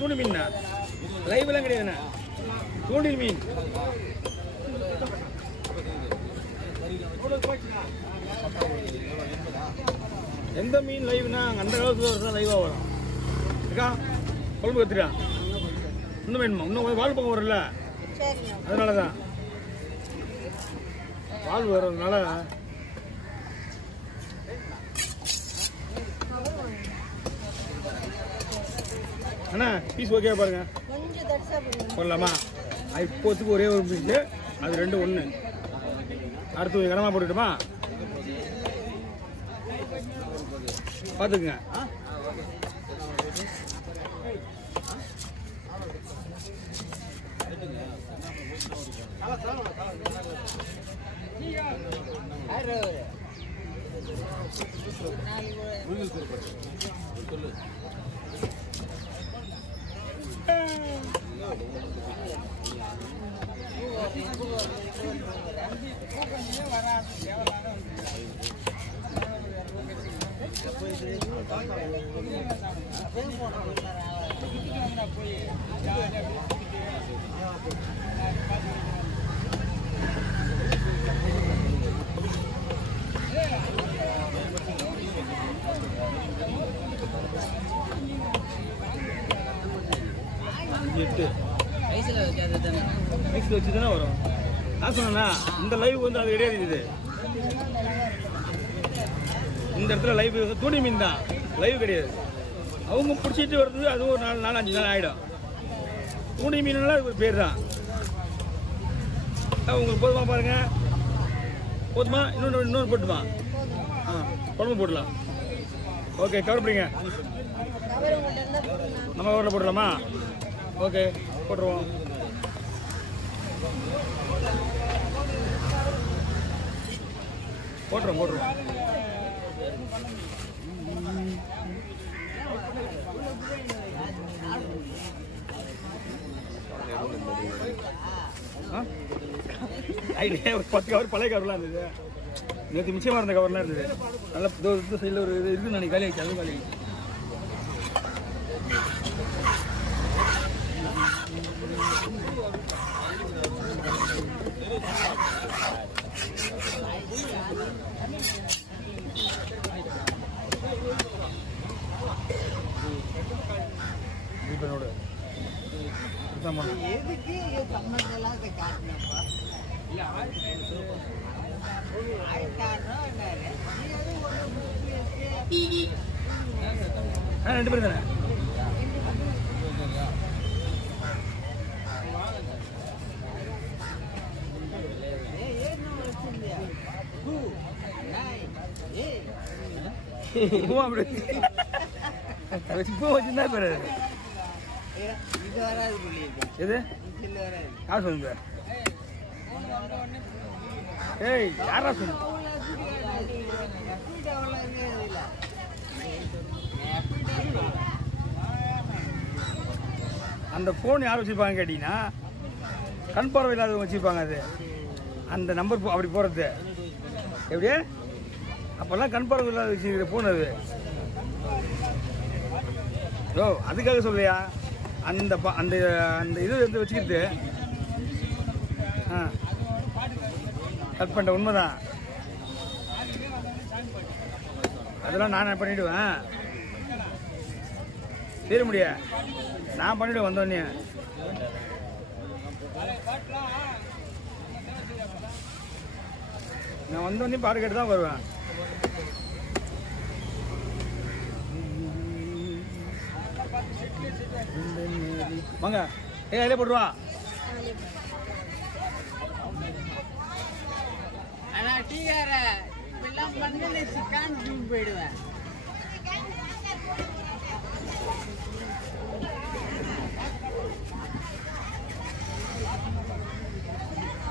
தூண்டி மீன் லைவ் எல்லாம் கிடையாதுண்ணா, தூண்டில் மீன். எந்த மீன் லைவ்னா அந்த காலத்துல ஒரு லைவா வரும் இருக்கா, குழம்பு கத்துட்டா இன்னும் வேணுமா, இன்னும் வாழ் பக்கம் வரும்ல, அதனாலதான் வாழ் வர்றதுனால. அண்ணா பீஸ் ஓகே பாருங்க, போடலாமா? இப்போத்துக்கு ஒரே ஒரு பீஸ், அது 2 1. அடுத்து கனமா போட்டுட்டுமா பார்த்துக்குங்க. வச்சு தானே வரும். நான் சொன்னா இந்த லைவ் வந்து அது கிடையாது. இந்த இடத்துல லைவ் தூண்டி மீன் தான், லைவ் கிடையாது. அவங்க பிடிச்சிட்டு வருது, அதுவும் ஒரு 4 5 நாள் ஆகிடும். தூண்டி மீன்லாம் ஒரு பேர் தான். உங்களுக்கு போதுமா பாருங்க, போதுமா? இன்னொன்று போட்டுமா? குழம்பு போடலாம். ஓகே, கவர் பண்ணிங்க. நம்ம கவரில் போடலாமா? ஓகே, போட்டுருவோம். போட்டுருவோம். ஐடியா 10 கவர் பழைய கவர்லாம் இருந்தது. நேற்று மிச்சமாக இருந்த கவர்லாம் இருந்தது. நல்லா இந்த சைடில் ஒரு இது இருக்குது, நான் காலி ஆகிடுச்சு. அதுவும் காலி ஆகிடுச்சு. ரெண்டு பேரும் தானே. வச்சிருந்தா பேரு எது யார் சொல்லுங்க? ஏய், யாரா சொல்லு? அந்த போன் யார் வச்சிருப்பாங்க கேட்டீங்கன்னா, கண் பார்வை இல்லாதவங்க வச்சிருப்பாங்க. அது அந்த நம்பர் அப்படி போறது எப்படியே அப்பெல்லாம் கண் பார்வை இல்லாத வச்சிருக்கிற போன் அது. ஓ, அதுக்காக சொல்லையா அந்த அந்த அந்த இது வந்து வச்சுக்கிட்டு கட் பண்ண. உண்மைதான், அதெல்லாம் நான் பண்ணிடுவேன். சேர முடிய நான் பண்ணிவிடுவேன். வந்தோடனே நான் வந்தோடனே பாரு கேட்டு தான் வருவேன். வாங்க, அதிலே போட்டுருவா. போயிடுவேன்.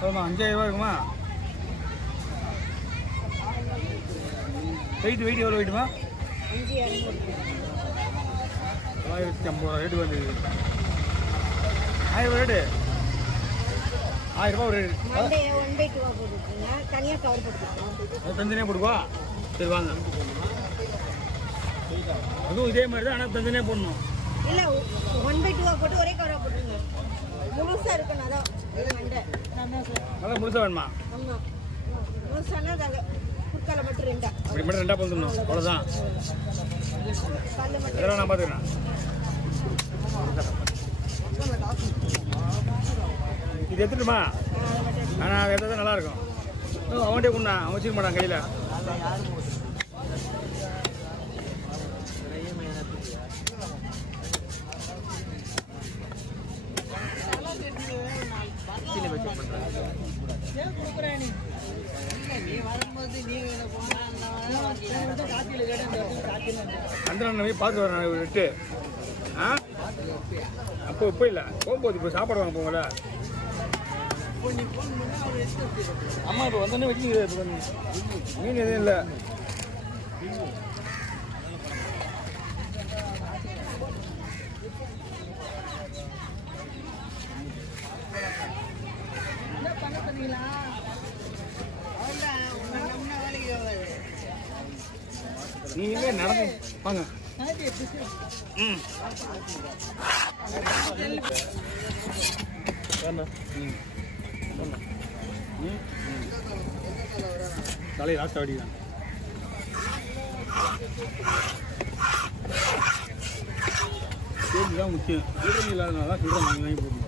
5000 ரூபா இருக்குமா? வெயிட் எவ்வளோ வெயிட்டுமா? 950 ரூபா ரேட்டு வந்து 1000 ரேட்டு 1000 ரூபா ஒரு மண்டே 1/2 போட்டுருக்கீங்க. தனியாக கவர் போட்டுருக்கோம். அது தனித்தனியாக போடுவா. சரி வாங்க. அதுவும் இதே மாதிரி தான், ஆனால் தனித்தனியாக போடணும். இல்லை 1/2 போட்டு ஒரே கவராக போட்டுருங்க. முழுசாக இருக்கணும். அதான் மண்டை நல்லா முழுசாக வேணுமா? ஆமாம், முழுசானா அதில் குறுக்கால மட்டும் 2 அப்படி மட்டும் 2 போட்டுடணும். அவ்வளோதான். கல் மட்டும் இதெல்லாம் நான் பார்த்துக்கிறேன். இது எடுத்துட்டுமா? ஆனால் அது எடுத்தால் தான் நல்லாயிருக்கும். அவன்கிட்டே கொண்டா, அவன் வச்சுக்க மாட்டான் கையில். அந்தன போய் பார்த்து வரேன் விட்டு. ஆ அப்போ இப்போ இல்லை, போகும்போது இப்போ சாப்பாடு வாங்க போகல. அம்மா இப்போ வந்தோடனே வச்சு மீன் எதுவும் இல்லை. நீங்களே நடந்து வாங்க. ம் தலையை லாஸ்ட் அடிதான். தான் முக்கியம். வீடு இல்லாதனால தான் சொல்கிறேன் வாங்கி வாங்கி போடணும்.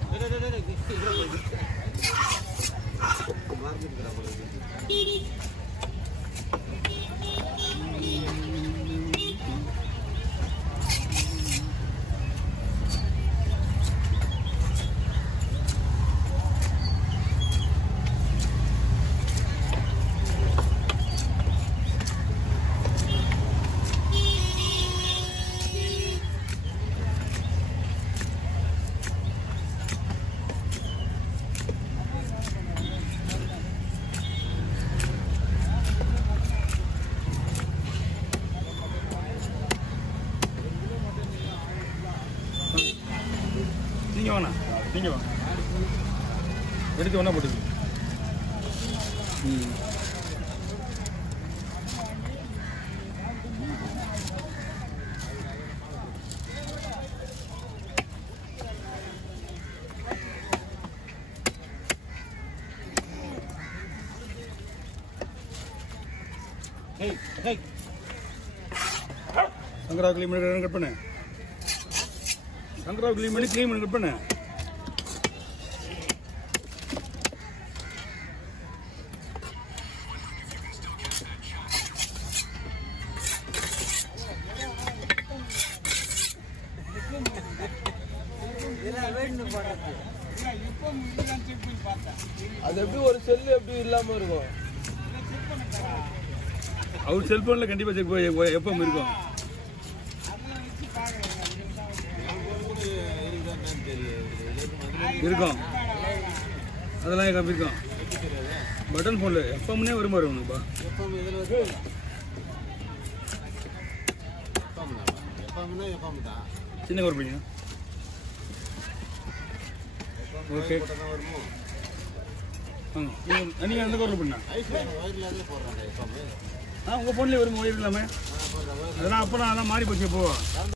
நீங்கள் வாண்ணா, நீங்கள் வாங்க. எடுத்து ஒன்றா போட்டுது. ம் சங்கரா கிளீன் பண்ணி கட் பண்ணு. சங்கரா கிளீன் பண்ணி கட் பண்ணு. அது எப்படி ஒரு செல்லு எப்படி இல்லாம இருக்கும்? அவர் செல்போன்ல கண்டிப்பா செக் எப்பவும் இருக்கும். இருக்கும், அதெல்லாம் கம்மி இருக்கும். பட்டன் போன்ல எப்பவுமே வருமா இருக்கும்ப்பா. சின்ன கவர் பண்ணிங்க. ஓகே நீங்கள் அந்த கவரில் பண்ணா உங்கள் ஃபோன்லேயே வரும் ஒயர் இல்லாமல். அதெல்லாம் அப்போ நான் மாறி போச்சு. இப்போ